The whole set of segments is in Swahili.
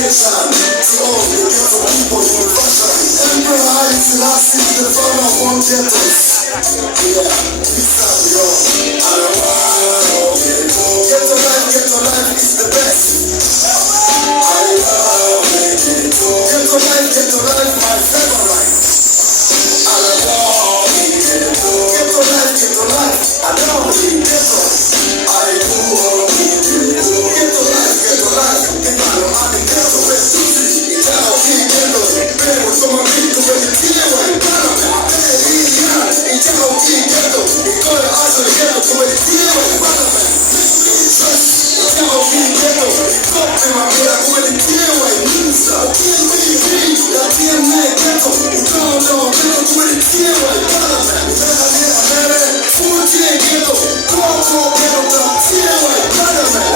dedication to all the ghetto people in Russia. Emperor Haile Selassie is the father of all ghettos. Yeah, peace out, yo. I don't want ghetto life is the best. I love it. Ghetto life, my favorite. I love it. Ghetto life, I love it. Ghetto, I do love it. Ghetto life, hermano, I'm in ghetto with Tusi. Italo, ghetto, pero como rico, when you feel like Panama. Italo, ghetto, y con el aso de ghetto, como el feel like Panama. Italo, ghetto, y cope, mamera, como el feel like Musa. La tienda de ghetto, y todo, ghetto, como el feel like Panama. Full ghetto, poco ghetto, feel like Panama.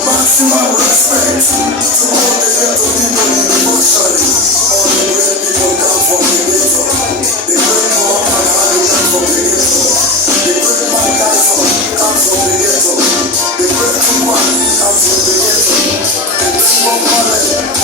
Maximum respect to all the ghetto people in the country. All the great people come from the ghetto. The great Muhammad Ali comes from the ghetto. The great Mike Tyson comes from the ghetto. The great Tupac comes from the ghetto. The great Bob Marley